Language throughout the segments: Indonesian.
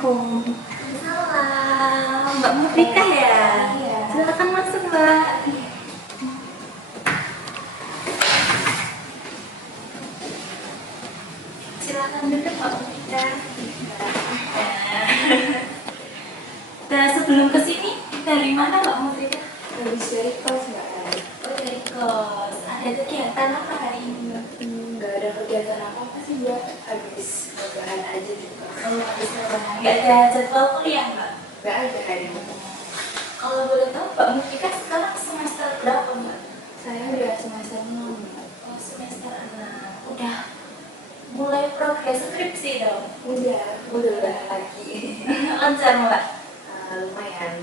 Assalamualaikum. Salam, Mbak Mutrika ya? Iya. Silakan masuk, Mbak. Silakan duduk, Mbak Mutrika. Nah, sebelum kesini dari mana, Mbak Mutrika? Habis dari kos Mbak. Oh, dari kos. Ada kegiatan apa hari ini, Mbak? Nggak ada kegiatan apa-apa sih Mbak. Habis lebaran aja di kos. Oh, habis lebaran. Nggak ada jadwal kuliah, Mbak? Nggak ada hari ini. Kalau boleh tahu, Mbak Mutrika sekarang semester berapa, Mbak? Saya udah semester 6 Mbak. Oh, semester 6. Udah mulai progres skripsi dong? Udah lagi. Lancar, Mbak? Lumayan.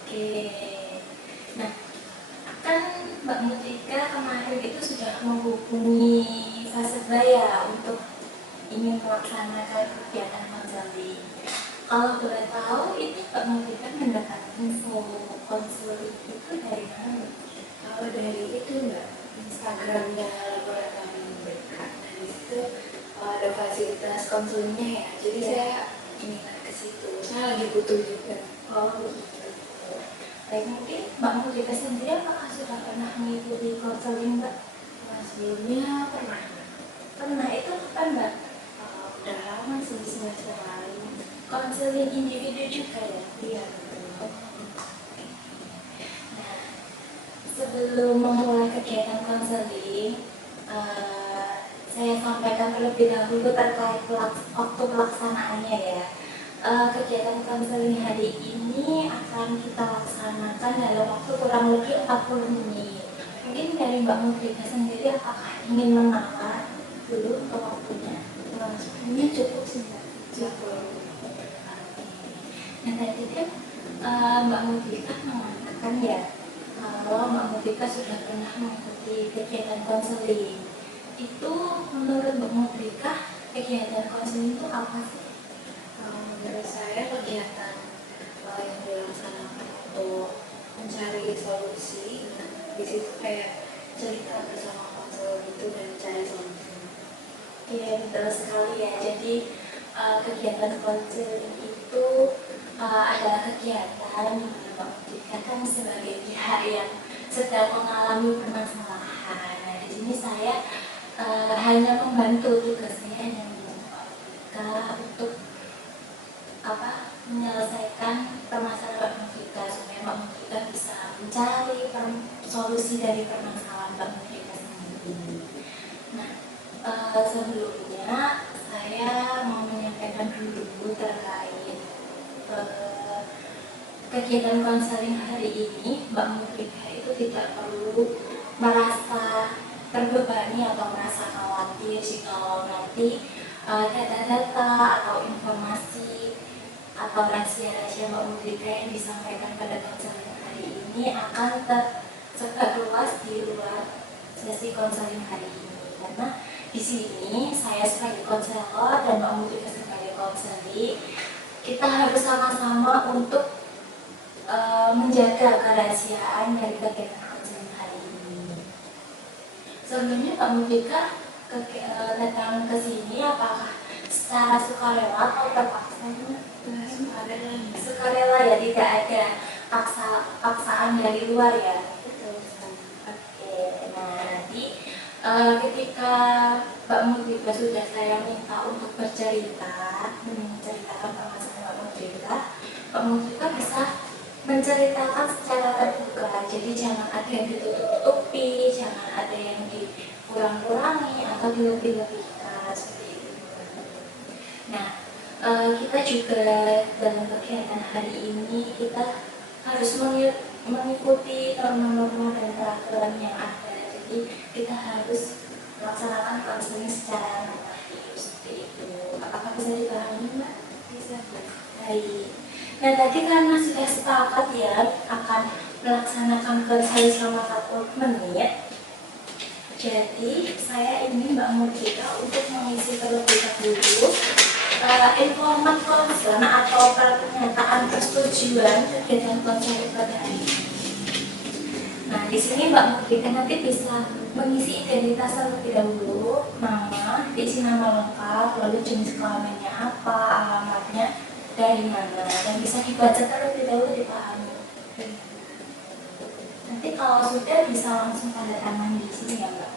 Oke. Nah, kan Mbak Mutrika kemarin itu sudah menghubungi Fasebaya untuk ingin melaksanakan kegiatan konseling. Kalau boleh tahu, ini Mbak Mutrika mendapat info konseling itu dari mana? Kalau dari itu Mbak, Instagramnya laboratorium berkat. Dan itu ada fasilitas konselingnya ya. Jadi saya minat ke situ. Saya lagi butuh juga. Oh, begitu. Baik, mungkin Mbak Mutrika sendiri apakah sudah pernah mengikuti konseling, Mbak? Sebelumnya pernah. Pernah, itu kapan, Mbak? Udah lama sih, semester lalu. Konseling individu juga ya? Iya. Nah, sebelum memulai kegiatan konseling, saya sampaikan terlebih dahulu terkait waktu pelaksanaannya ya. Kegiatan konseling hari ini akan kita laksanakan dalam waktu kurang lebih 40 menit. Mungkin dari Mbak Mutrika sendiri apakah ingin menawar dulu untuk waktunya? Ini cukup sih Mbak. Cukup. Nah, tadi kan Mbak Mutrika mengatakan ya kalau Mbak Mutrika sudah pernah mengikuti kegiatan konseling. Itu menurut Mbak Mutrika kegiatan konseling itu apa sih? Menurut saya kegiatan yang dilaksanakan untuk mencari solusi, di situ kayak cerita bersama konselor itu dan cari solusi. Iya, betul sekali ya. Jadi kegiatan konseling itu adalah kegiatan yang Mbak Mutrika kan sebagai pihak yang sedang mengalami permasalahan. Nah, di sini saya hanya membantu, tugasnya hanya membantu Mbak Mutrika untuk menyelesaikan permasalahan Mbak Mutrika supaya Mbak Mutrika bisa mencari solusi dari permasalahan Mbak Mutrika sendiri. Nah, sebelumnya saya mau menyampaikan dulu terkait kegiatan konseling hari ini. Mbak Mutrika itu tidak perlu merasa terbebani atau merasa khawatir jika nanti data-data atau informasi atau rahasia-rahasia Mbak Mutrika yang disampaikan pada konseling hari ini akan tersebar luas di luar sesi konseling hari ini. Karena di sini saya sebagai konselor dan Mbak Mutrika sebagai konseling, kita harus sama-sama untuk menjaga kerahasiaan dari kegiatan konseling hari ini. Sebelumnya Mbak Mutrika datang ke sini apakah secara sukarela atau terpaksa? Sukarela ya, tidak ada paksaan dari luar ya. Oke, nah nanti ketika Mbak Mutrika sudah saya minta untuk bercerita, menceritakan permasalahan Mbak Mutrika, Mbak Mutrika bisa menceritakan secara terbuka. Jadi jangan ada yang ditutup-tutupi, jangan ada yang dikurang-kurangi atau dilebih-lebihkan seperti itu. Nah, kita juga dalam kegiatan hari ini kita harus mengikuti norma-norma dan peraturan yang ada. Jadi kita harus melaksanakan konseling secara normatif seperti itu. Apakah bisa dipahami, Mbak? Bisa. Baik. Nah, tadi karena sudah sepakat ya akan melaksanakan konseling selama 40 menit. Jadi saya ingin Mbak Mutrika untuk mengisi terlebih dahulu informan konsen atau pernyataan persetujuan kegiatan konseling pada hari ini. Nah, di sini Mbak Mutrika nanti bisa mengisi identitas terlebih dahulu, nama, diisi nama lengkap, lalu jenis kelaminnya apa, alamatnya, dari mana dan bisa dibaca terlebih dahulu, dipahami. Nanti kalau sudah bisa langsung tanda tangan di sini ya Mbak.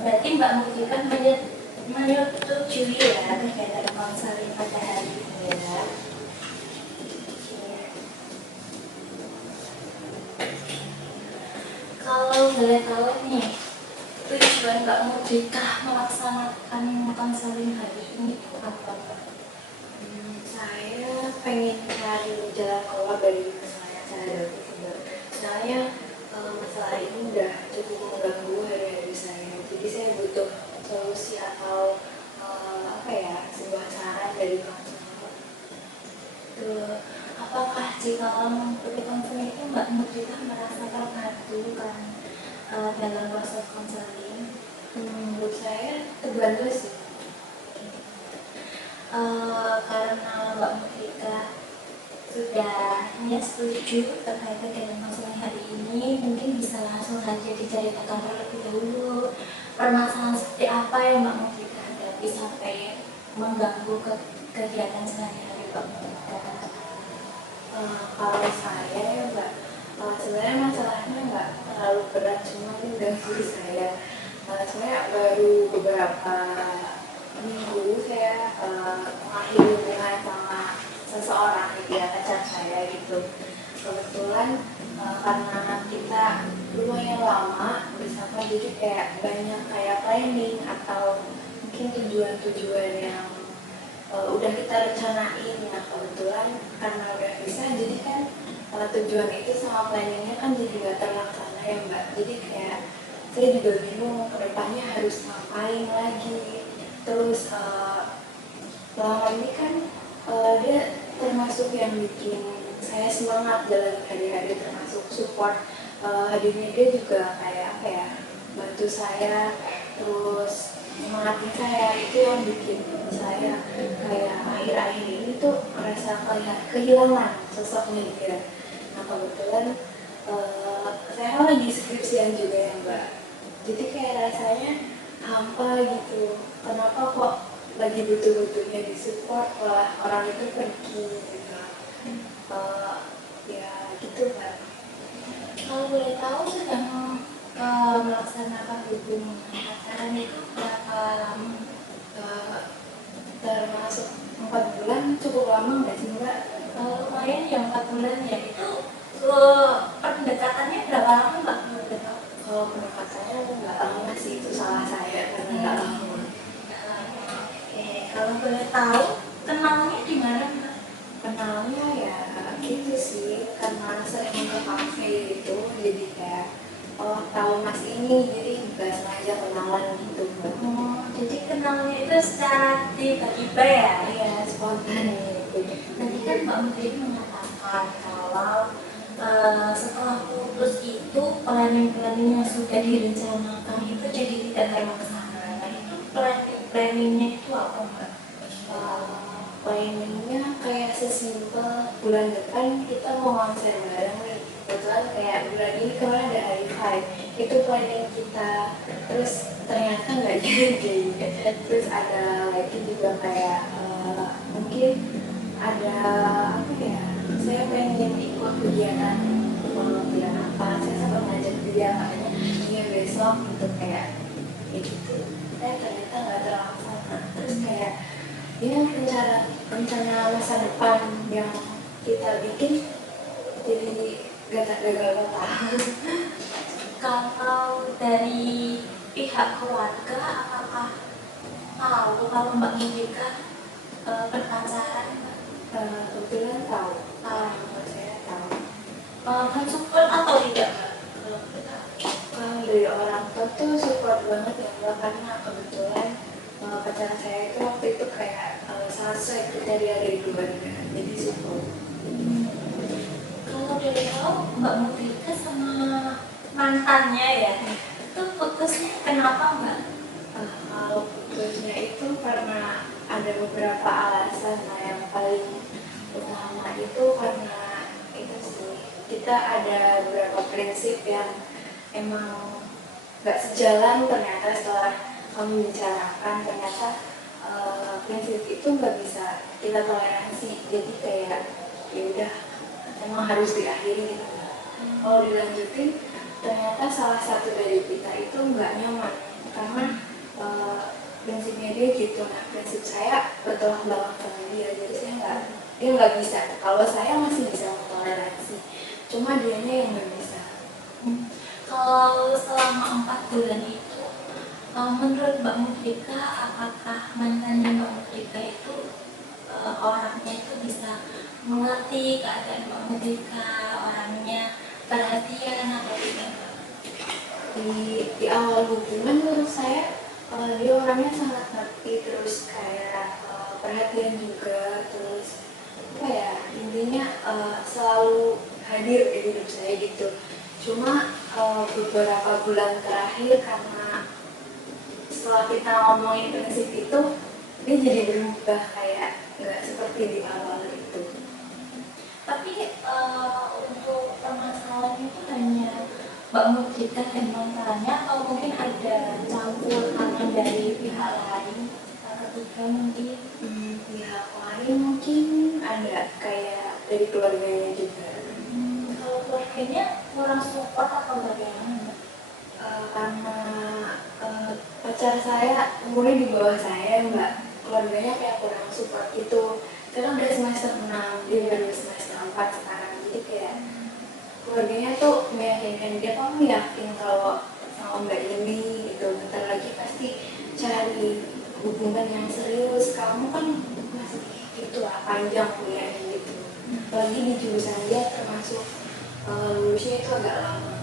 Berarti Mbak Mutia kan menyetujui ya kegiatan konseling pada hari ini ya. Kalau boleh tahu nih, tujuan Mbak Mutia melaksanakan konseling hari ini apa Mbak? Saya pengen cari jalan keluar dari masalah yang saya hadapi sebenarnya. Soalnya masalah ini udah cukup mengganggu hari-hari saya. Jadi saya butuh solusi atau sebuah saran dari kamu. Apakah jika mengikuti konseling itu Mbak Mutia merasa terbantu kan dalam proses konseling? Menurut saya terbantu sih. Karena Mbak Mutia sudah setuju terkait dengan konseling hari ini, mungkin bisa langsung saja diceritakan terlebih dahulu permasalahan seperti apa yang Mbak Mutia hadapi sampai mengganggu kegiatan sehari-hari Mbak Mutia. Kalau saya ya Mbak, sebenarnya masalahnya nggak terlalu berat, cuma mengganggu saya. Sebenarnya baru beberapa minggu saya mengakhiri hubungan sama seseorang gitu ya, pacar saya gitu. Kebetulan karena kita lumayan lama bersama, jadi kayak banyak kayak planning atau mungkin tujuan-tujuan yang udah kita rencanain. Nah kebetulan karena udah bisa, jadi kan tujuan itu sama planningnya kan jadi nggak terlaksana ya Mbak. Jadi kayak saya juga bingung kedepannya harus ngapain lagi. Terus selama ini kan dia termasuk yang bikin saya semangat jalan hari-hari, termasuk support. Hadirnya dia juga kayak bantu saya, terus semangatin saya. Itu yang bikin saya kayak akhir-akhir ini tuh merasa kehilangan sosoknya dia. Nah kebetulan saya lagi skripsian juga ya Mbak, jadi kayak rasanya hampa gitu. Kenapa kok lagi butuh-butuhnya disupport malah orang itu pergi gitu. Ya gitu Mbak. Kalau boleh tahu sedang melaksanakan hubungan pacaran itu berapa lama? Termasuk 4 bulan, cukup lama nggak sih Mbak? Lumayan ya 4 bulan ya. Itu pendekatannya berapa lama Mbak? Kalau pendekatannya nggak lama sih, itu salah saya karena nggak lama. Kalau boleh tahu kenalnya di mana Mbak? Kenalnya ya gitu sih, karena sering ke kafe gitu, jadi kayak tahu mas ini, jadi nggak sengaja kenalan gitu Mbak. Jadi kenalnya itu secara tiba-tiba ya? Iya, spontan gitu. Tadi kan Mbak Menteri mengatakan kalau setelah putus itu planning-planning yang sudah direncanakan itu jadi tidak terlaksana. Nah itu planningnya itu apa Mbak? Planningnya kayak sesimpel bulan depan kita mau konser bareng nih. Kebetulan kayak bulan ini kemarin ada hari Five, itu planning kita. Terus ternyata nggak jadi. Terus ada lagi juga kayak mungkin ada saya pengen ikut kegiatan apa, saya sempat ngajak dia, katanya iya besok gitu, kayak gitu. Ternyata nggak terlaksana. Terus kayak ini rencana masa depan yang kita bikin jadi gagal-gagal. Kalau dari pihak keluarga, apakah tahu kalau Mbak Mundika berpacaran? Kebetulan tahu, saya tahu. Mensupport atau tidak Mbak? Kalau dari orang tua tuh support banget ya Mbak, karena kebetulan pacar saya itu waktu itu kayak salah sesuai kriteria dari keluarga, jadi support. Kalau dari tahu Mbak Mundika sama mantannya ya, itu putusnya kenapa Mbak? karena ada beberapa alasan. Nah, yang paling utama itu karena itu sih, kita ada beberapa prinsip yang emang nggak sejalan. Ternyata setelah kami bicarakan, ternyata prinsip itu nggak bisa kita toleransi. Jadi kayak ya udah, emang harus diakhiri gitu. Kalau dilanjutin, ternyata salah satu dari kita itu nggak nyaman karena prinsipnya dia gitu. Nah, prinsip saya bertolak belakang sama dia, jadi dia nggak bisa. Kalau saya masih bisa mentoleransi, cuma dianya yang nggak bisa. Kalau selama 4 bulan itu, menurut Mbak Mufrika, apakah mantannya Mbak Mufrika itu orangnya itu bisa mengerti keadaan Mbak Mufrika, orangnya perhatian atau tidak? Di awal hubungan menurut saya dia orangnya sangat ngerti, terus kayak perhatian juga, terus apa ya, intinya selalu hadir di hidup saya gitu. Cuma beberapa bulan terakhir, karena setelah kita ngomongin prinsip itu, dia jadi berubah, kayak nggak seperti di awal itu. Tapi untuk permasalahan itu hanya Mbak Mufrika dan mantannya, atau mungkin ada campur tangan dari pihak lain, ketiga mungkin? Pihak lain mungkin ada, kayak dari keluarganya juga. Kalau keluarganya kurang support atau bagaimana? Karena pacar saya umurnya di bawah saya, Mbak. Keluarganya kayak kurang support gitu. Karena udah semester 6, dia baru semester 4 sekarang. Jadi kayak keluarganya tuh meyakinkan dia, kamu yakin kalau sama Mbak ini gitu, bentar lagi pasti cari hubungan yang serius, kamu kan masih gitu lah, panjang kuliahnya gitu. Apalagi di jurusan dia termasuk lulusnya itu agak lama.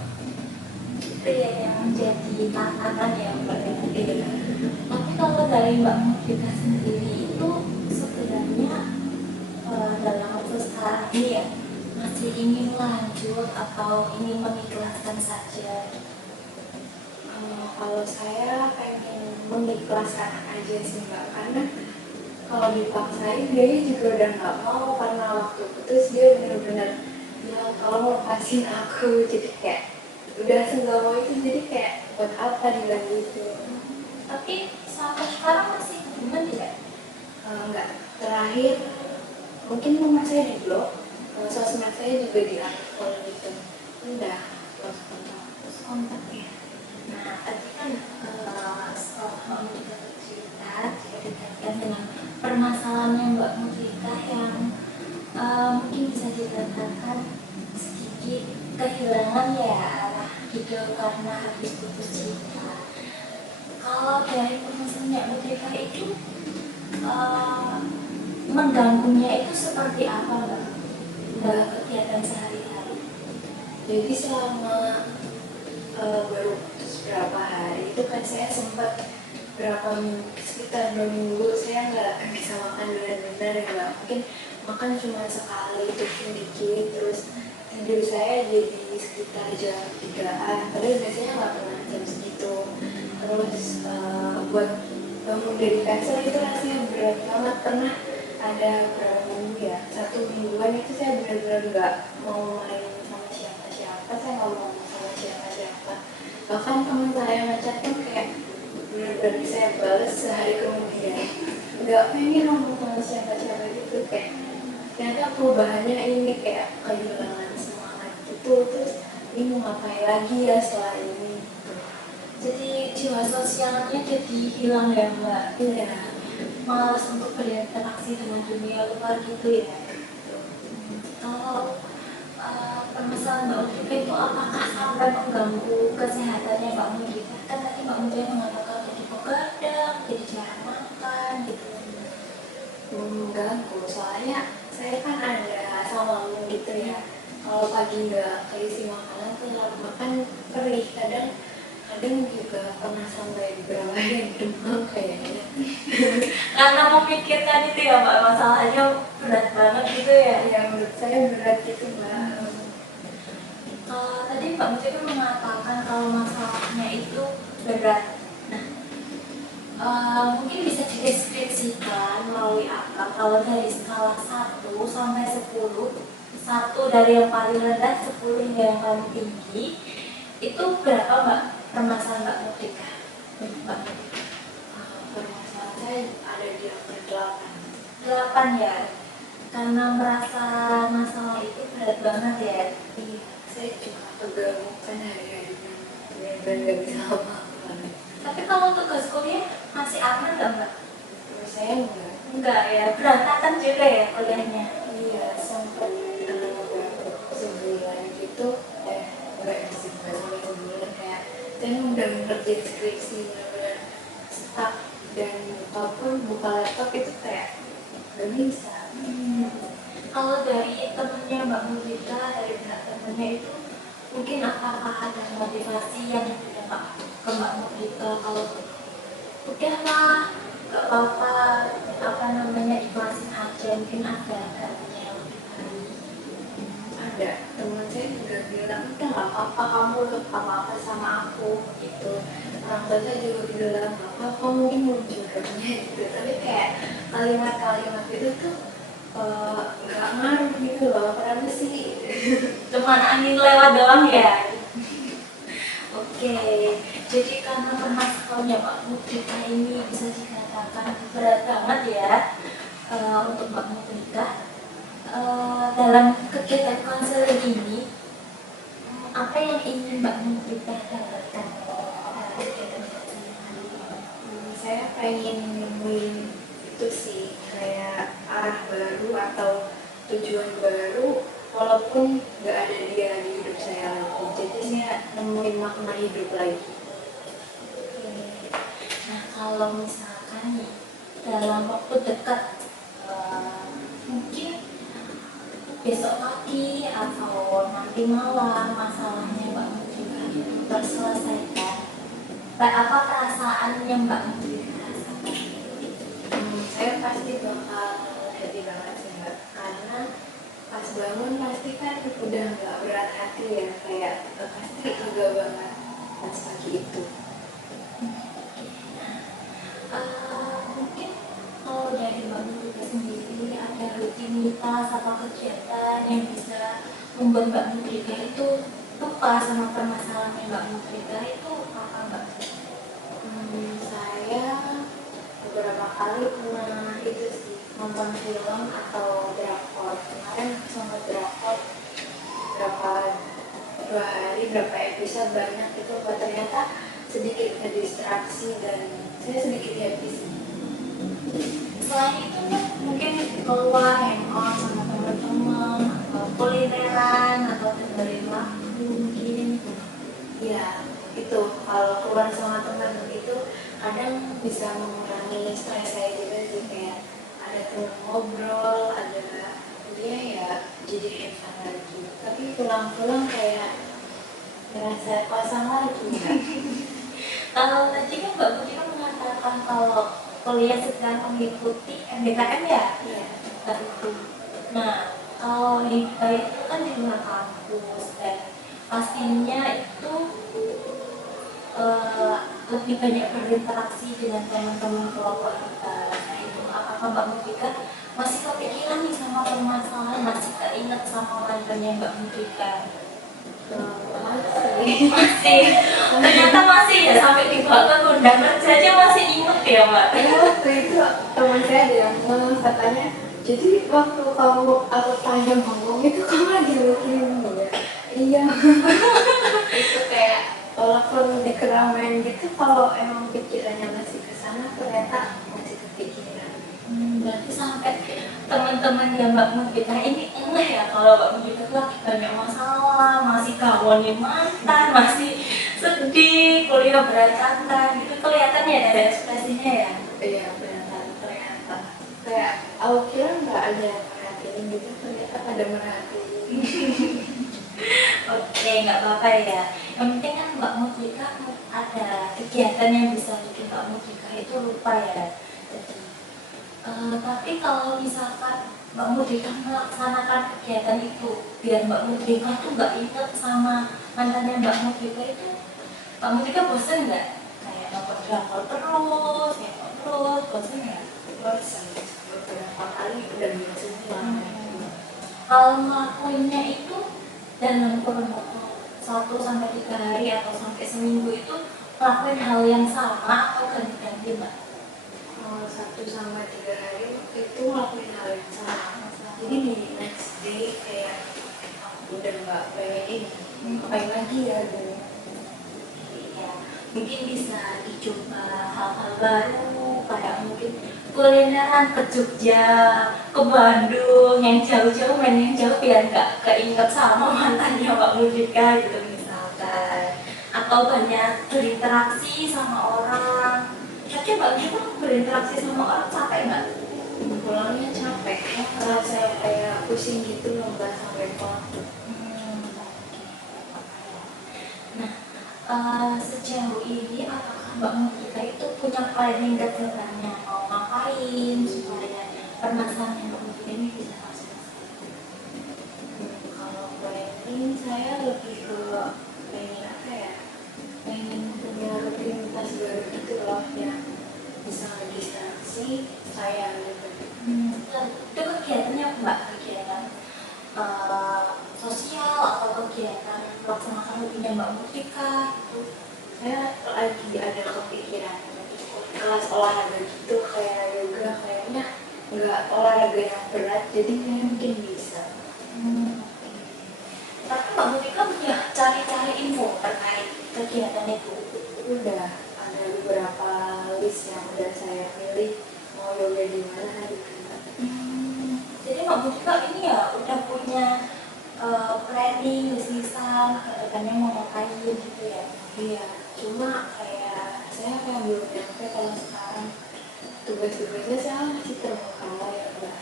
Itu ya yang jadi tantangan ya Mbak. Tapi kalau dari Mbak Mufrika sendiri itu sebenarnya dalam waktu sekarang ini ya, masih ingin lanjut atau ingin mengikhlaskan saja? Kalau saya pengen mengikhlaskan aja sih Mbak, karena kalau dipaksain dia juga udah nggak mau. Karena waktu putus dia bener-bener bilang tolong lepasin aku, jadi kayak udah senggawa itu, jadi kayak buat apa dilanjutin. Tapi sampai sekarang masih hubungan tidak? Enggak, terakhir mungkin nomor saya di blok, sosmed saya juga di-unfollow gitu, udah lost kontak ya. Nah, tadi kan setelah Mbak Mufrika bercerita, jika dikaitkan dengan permasalahannya Mbak Mufrika yang mungkin bisa dikatakan sedikit kehilangan ya arah hidup karena habis putus cinta. Kalau dari permasalahan Mbak Mufrika itu mengganggunya itu seperti apa Mbak dalam kegiatan sehari-hari? Jadi selama baru putus berapa hari itu kan saya sempat sekitar 2 minggu saya nggak bisa makan benar-benar ya Mbak. Mungkin makan cuma sekali, itu dikit, terus tidur saya jadi sekitar jam 3-an, padahal biasanya nggak pernah jam segitu. Terus buat bangun dari kasur itu rasanya berat banget. Pernah ada berapa minggu ya, 1 mingguan itu saya benar-benar nggak mau main sama siapa-siapa, saya nggak mau sama siapa-siapa. Bahkan teman saya ngechat pun kayak benar-benar saya balas sehari kemudian, nggak pengen ngomong sama siapa-siapa gitu. Kayak ternyata perubahannya ini kayak kehilangan semangat gitu. Terus ini mau ngapain lagi ya setelah ini. Jadi jiwa sosialnya jadi hilang ya Mbak? Iya. Malas untuk berinteraksi dengan dunia luar gitu ya. Kalau permasalahan Mbak Mufrika itu apakah sampai mengganggu kesehatannya Mbak Mufrika? Kan tadi Mbak Mufrika mengatakan jadi begadang, jadi jarang makan gitu. Mengganggu, soalnya saya kan ada asam gitu ya. Kalau pagi nggak keisi makanan tuh makan perih, kadang juga pernah sampai beberapa hari demam kayaknya. Karena memikirkan itu ya Mbak, masalahnya berat banget gitu ya. Ya menurut saya berat gitu Mbak. Tadi Mbak Mufrika mengatakan kalau masalahnya itu berat. Nah, Mungkin bisa dideskripsikan melalui apa? Kalau dari skala 1 sampai 10, 1 dari yang paling rendah, 10 hingga yang paling tinggi, itu berapa Mbak permasalahan Mbak Mudika? Mbak Mudika? Permasalahan saya ada di angka 8. 8 ya? Karena merasa masalah itu berat banget ya? Iya, saya cuma kegabukan hari-harinya, benar-benar nggak bisa apa-apa. Tapi kalau tugas kuliah masih aman nggak Mbak? Menurut saya enggak. Enggak ya, berantakan juga ya kuliahnya? Iya, sempat sebulan gitu, enggak sih, enggak sampai sebulan, kayak saya udah ngerjain skripsi benar-benar stuck, dan walaupun buka laptop itu kayak nggak bisa. Kalau dari temennya Mbak Mudika, dari pihak temennya itu mungkin apakah ada motivasi yang diberikan ke Mbak Mudika kalau udahlah gak apa-apa, apa namanya, ikhlasin aja, mungkin ada katanya yang lebih baik. Ada teman saya juga bilang udah nggak apa-apa, kamu gak apa-apa sama aku gitu. Orang tua saya juga bilang nggak apa-apa, mungkin belum jodohnya gitu. Tapi kayak kalimat-kalimat itu tuh nggak ngaruh gitu loh. Padahal sih Cuman angin lewat doang ya. Oke, jadi karena permasalahannya Mbak Mudika ini bisa dikatakan berat banget ya, untuk Mbak Mudika. Dalam kegiatan konseling ini, apa yang ingin Mbak Mudika dapatkan dari kegiatan konseling ini? saya pengen nemuin itu sih, kayak arah baru atau tujuan baru, walaupun nggak ada dia di hidup saya lagi. Jadi saya nemuin makna hidup lagi. Oke. Nah, kalau misalkan nih dalam waktu dekat, mungkin besok pagi atau nanti malam masalahnya Mbak Mudika itu terselesaikan, apa perasaan yang Mbak Mudika rasakan? Saya pasti bakal happy banget sih Mbak, karena pas bangun pasti kan udah nggak berat hati ya, kayak pasti lega banget pas pagi itu. Mungkin kalau dari Mbak Mudika sendiri ada rutinitas atau kegiatan yang bisa membuat Mbak Mudika itu lupa sama permasalahan Mbak Mudika itu apa Mbak? Saya beberapa kali pernah itu sih, nonton film atau drakor. Kemarin sempat drakor berapa 2 hari, berapa episode banyak itu, ternyata sedikit ngedistraksi dan saya sedikit happy sih. Selain itu mungkin keluar hangout sama teman-teman atau kulineran atau dengerin lagu mungkin. Ya itu, kalau keluar sama teman itu kadang bisa mengurangi stres saya juga sih, kayak ada teman ngobrol, ada dia ya jadi hebat lagi. Tapi pulang-pulang kayak ngerasa kosong lagi. Kalau tadi kan Mbak Mudika mengatakan kalau kuliah sedang mengikuti MBKM ya? Iya. Itu. Nah, kalau hibah itu kan di luar kampus dan pastinya itu lebih banyak berinteraksi dengan teman-teman kelompok kita. Nah itu apakah Mbak Mudika masih kepikiran nih sama permasalahan, masih keinget sama mantannya Mbak Mudika? Masih. Ternyata masih ya, sampai dibawa ke undangan saja masih inget ya Mbak? Waktu itu teman saya ada yang katanya, jadi waktu aku tanya ngomong itu kamu lagi mikirin ya? Iya. Itu kayak walaupun di keramaian gitu, kalau emang pikirannya masih ke sana ternyata masih kepikiran. Berarti sampai teman-teman ya Mbak Mudika ini enggak ya kalau Mbak Mudika lagi banyak masalah, masih kawanin mantan, masih sedih, kuliah berantakan, itu kelihatan ya dari ekspresinya ya? Iya, benar, ternyata kayak aku kira nggak ada yang merhatiin gitu, ternyata ada merhatiin. Oke, nggak apa-apa ya. Yang penting kan Mbak Mudika ada kegiatan yang bisa bikin Mbak Mudika itu lupa ya. Jadi, tapi kalau misalkan Mbak Mudika melaksanakan kegiatan itu biar Mbak Mudika tuh nggak inget sama mantannya Mbak Mudika itu, Mbak Mudika bosan nggak? Kayak nonton drakor terus, ya ngelakuinnya itu dalam kurun waktu 1 sampai 3 hari atau sampai seminggu itu ngelakuin hal yang sama atau ganti-ganti Mbak? Kalau 1 sampai 3 hari itu ngelakuin hal yang sama. Jadi di next day kayak udah nggak pengen ini, ngapain lagi ya gitu. Ya, mungkin bisa dicoba hal-hal baru kayak mungkin kulineran ke Jogja, ke Bandung, yang jauh-jauh main yang jauh biar nggak keinget sama mantannya Mbak Mudika gitu misalkan, atau banyak berinteraksi sama orang. Tapi Mbak Mudika berinteraksi sama orang capek nggak? Pulangnya capek, kalau saya kayak pusing gitu loh Mbak sampai pulang. Sejauh ini apakah Mbak Mudika itu punya planning ke depannya mau ngapain supaya permasalahan Mbak Mudika ini bisa terselesaikan? Kalau planning saya lebih ke pengen apa ya, pengen punya rutinitas baru gitu loh yang bisa distraksi saya gitu. Itu kegiatannya apa Mbak? Kegiatan sosial atau kegiatan melaksanakan hobinya Mbak Mudika gitu? Saya lagi ada kepikiran ikut kelas olahraga gitu kayak yoga, kayaknya nggak olahraga yang berat jadi saya mungkin bisa. Tapi Mbak Mudika udah cari-cari info terkait kegiatan itu? Udah ada beberapa list yang udah saya pilih mau yoga di mana gitu. Jadi Mbak Mudika ini ya udah punya planning, lisan, kedepannya mau ngapain gitu ya? Iya, cuma kayak saya kayak belum nyampe kalau sekarang tugas-tugasnya saya masih terbengkalai ya Mbak.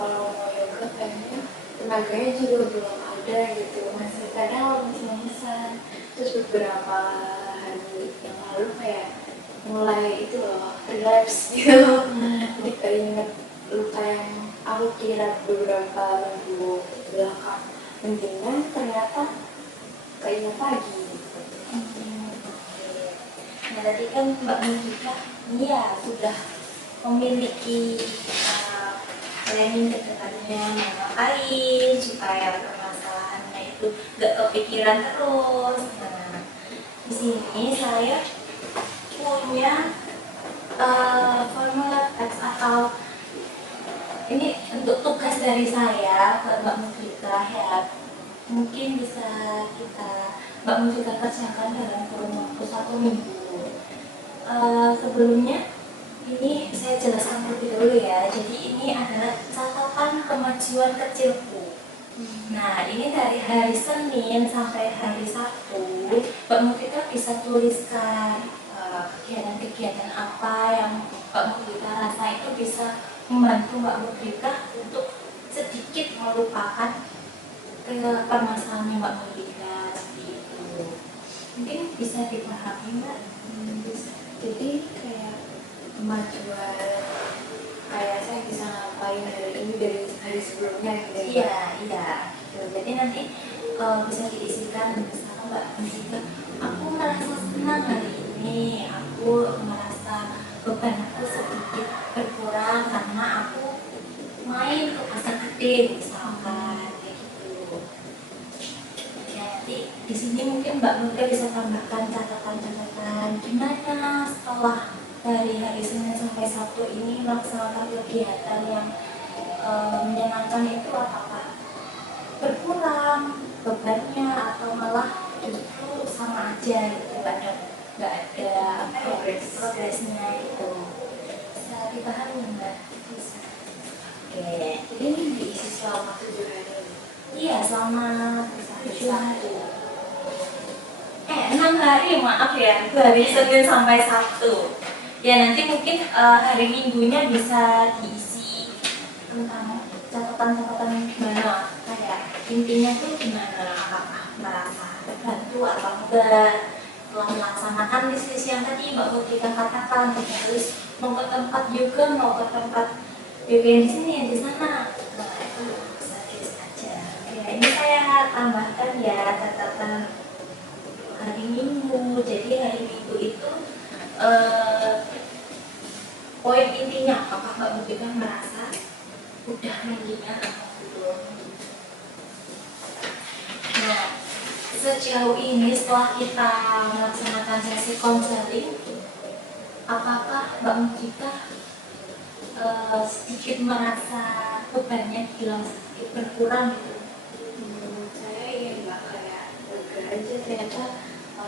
Kalau mau yoga kayaknya tenaganya juga belum ada gitu, masih kadang lemes-lemesan. Terus beberapa hari yang lalu kayak mulai itu loh, relapse gitu. Jadi keinget luka yang aku kira beberapa minggu belakang mendingan ternyata keinget lagi. Nah tadi kan Mbak Mudika ini ya sudah memiliki planning ke depannya mau ngapain supaya permasalahannya itu gak kepikiran terus. Nah di sini saya punya formula X atau ini untuk tugas dari saya ke Mbak Mudika ya, mungkin bisa Mbak Mudika kerjakan dalam kurun waktu 1 minggu. Sebelumnya ini saya jelaskan terlebih dahulu ya. Jadi ini adalah catatan kemajuan kecilku. Nah ini dari hari Senin sampai hari Sabtu Mbak Mudika bisa tuliskan kegiatan-kegiatan apa yang Mbak Mudika rasa itu bisa membantu Mbak Mudika untuk sedikit melupakan permasalahannya Mbak Mudika seperti itu. Mungkin bisa dipahami Mbak? Bisa. Jadi kayak kemajuan kayak saya bisa ngapain hari ini dari hari sebelumnya gitu. Iya. Gitu. Jadi nanti bisa diisikan misalkan Mbak Mudika, aku merasa senang hari ini, aku merasa bebanku sedikit berkurang karena aku main ke pasar gede misalkan kayak gitu. Ya, nanti di sini mungkin Mbak Mudika bisa tambahkan catatan-catatan gimana setelah dari hari Senin sampai Sabtu ini melaksanakan kegiatan yang menyenangkan itu, apakah berkurang bebannya atau malah justru sama aja gitu, nggak ada progresnya gitu. Bisa dipahami Mbak? Bisa. Oke. Jadi ini diisi selama 7 hari. Iya, selama 7 hari. 6 hari, maaf ya, dari Senin sampai Sabtu. Ya nanti mungkin hari Minggunya bisa diisi tentang catatan-catatan gimana, kayak intinya tuh gimana, apakah merasa terbantu atau enggak setelah melaksanakan list yang tadi Mbak Mudika katakan, harus mau ke tempat yoga, mau ke tempat yoga yang di sini, yang di sana. Nah itu bisa tulis aja. Ya ini saya tambahkan ya catatan hari Minggu. Jadi hari Minggu itu poin intinya apakah Mbak Mudika merasa udah mendingan atau belum. Nah, sejauh ini setelah kita melaksanakan sesi konseling, apakah Mbak Mujita sedikit merasa bebannya hilang, sedikit berkurang gitu? Saya ingin nggak kayak lega aja ternyata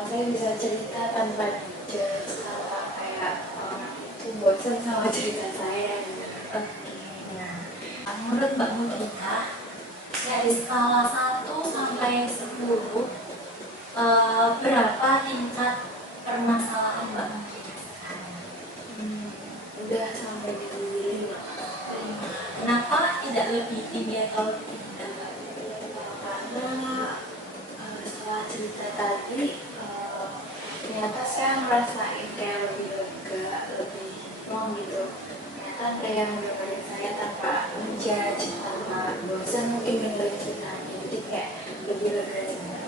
saya bisa cerita tanpa judge tanpa kayak orang itu bosan sama cerita saya gitu. Oke, nah, menurut Mbak Mujita dari skala 1 sampai 10, berapa tingkat permasalahan Mbak Mujita sekarang? Udah sampai di 5. Kenapa tidak lebih tinggi atau lebih rendah? Karena setelah cerita tadi ternyata saya ngerasain kayak lebih lega, lebih plong gitu. Ternyata ada yang mendengarin saya tanpa menjudge, tanpa bosan mungkin dengerin ceritanya, jadi kayak lebih lega juga.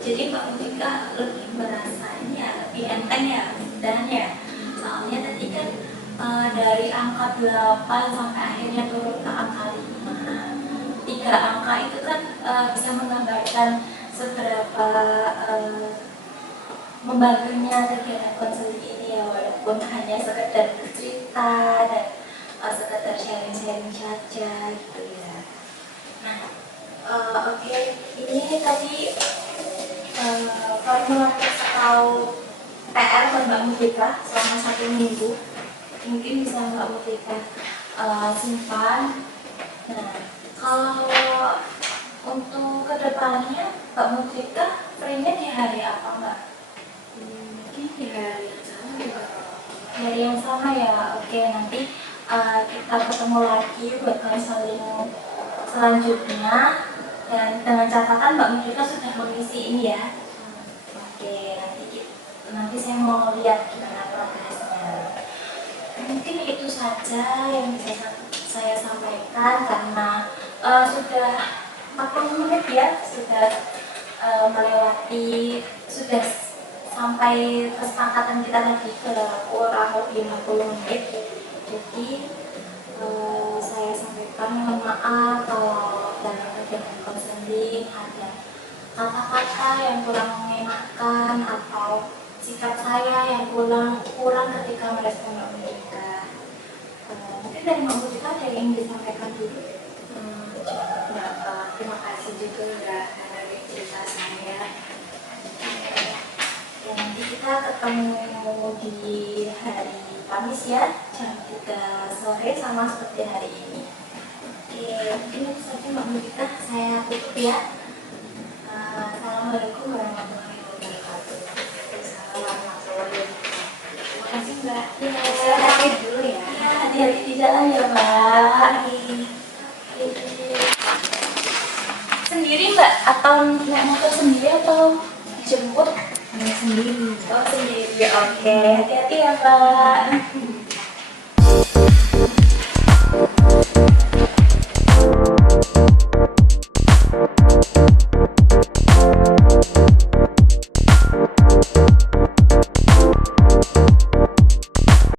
Jadi Mbak Mujita lebih merasa ini ya, lebih enteng ya, dan ya. Soalnya tadi kan dari angka 8 sampai akhirnya turun ke angka 5. 3 angka itu kan bisa menggambarkan seberapa membantunya kegiatan konseling ini ya, walaupun hanya sekedar bercerita dan sekedar sharing-sharing saja gitu ya. Nah, oke, ini tadi formulir atau PR buat Mbak Mujita selama 1 minggu, mungkin bisa Mbak Mujita simpan. Nah, kalau untuk kedepannya Mbak Mujita free-nya di hari apa Mbak? Mungkin di hari yang sama juga. Hari yang sama ya. Oke, nanti kita ketemu lagi buat konseling selanjutnya, dan dengan catatan Mbak Mujita sudah mengisi ini ya. Oke, nanti saya mau lihat gimana progresnya. Mungkin itu saja yang bisa saya sampaikan karena sudah 40 menit ya, sudah melewati, sudah sampai kesepakatan kita tadi ke kurang lebih 50 menit. Jadi saya sampaikan mohon maaf kalau dalam kegiatan konseling ada kata-kata yang kurang mengenakan atau sikap saya yang kurang ketika merespon Mbak Mujita. Mungkin dari Mbak Mujita ada yang ingin disampaikan dulu? Terima kasih juga udah dengerin cerita saya. Ya, nanti kita ketemu di hari Kamis ya, jam 3 sore sama seperti hari ini. Oke, mungkin itu saja Mbak Mujita, saya tutup ya. Assalamualaikum warahmatullahi wabarakatuh. Terima kasih Mbak. Ya, Saya pamit dulu ya. ya, hati-hati di jalan ya Mbak. Sendiri Mbak atau naik motor sendiri atau dijemput? Sendiri. Oh sendiri, oke. Hati-hati ya Mbak.